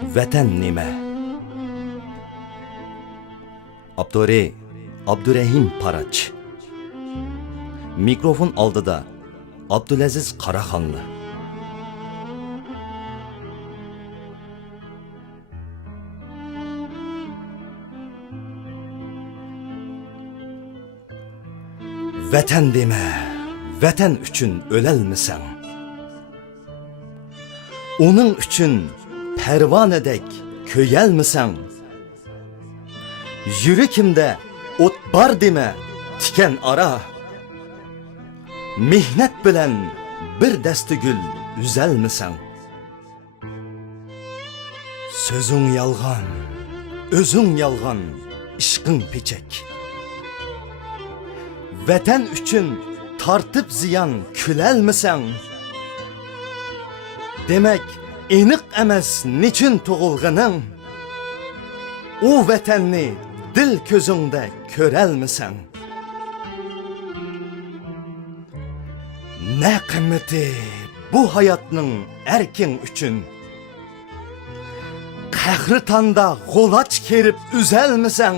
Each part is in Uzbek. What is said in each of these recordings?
Vatan nima? Abdurahim Paraç. Mikrofon oldida Abdulaziz Qaraxonli. Vatan deme, vatan üçün ölelmisan? Onun üçün pervanedek köyelmisan? Yürekimde ot bar deme, tiken ara. Mihnet bilen bir desti gül üzelmisan? Sözün yalgan, özün yalgan, işkın peçek. Vatan üçün tartıp ziyan külelmisan? Demek enik emes niçin tuğulğının? O vatanni dil közünde körelmisan? Ne kıymeti bu hayatның erkin üçün? Kahri tanda golaç kerip üzelmisan?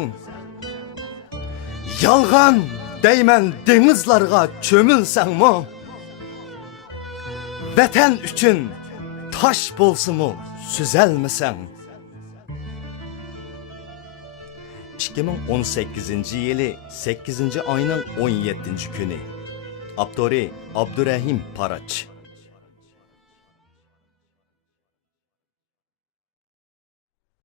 Yalgan deymen denizlarga çömülsen mi? Vatan üçün taş bolsun mu süzelmisan? 2018 yılı 8. ayının 17. günü. Abdurahim Paraç.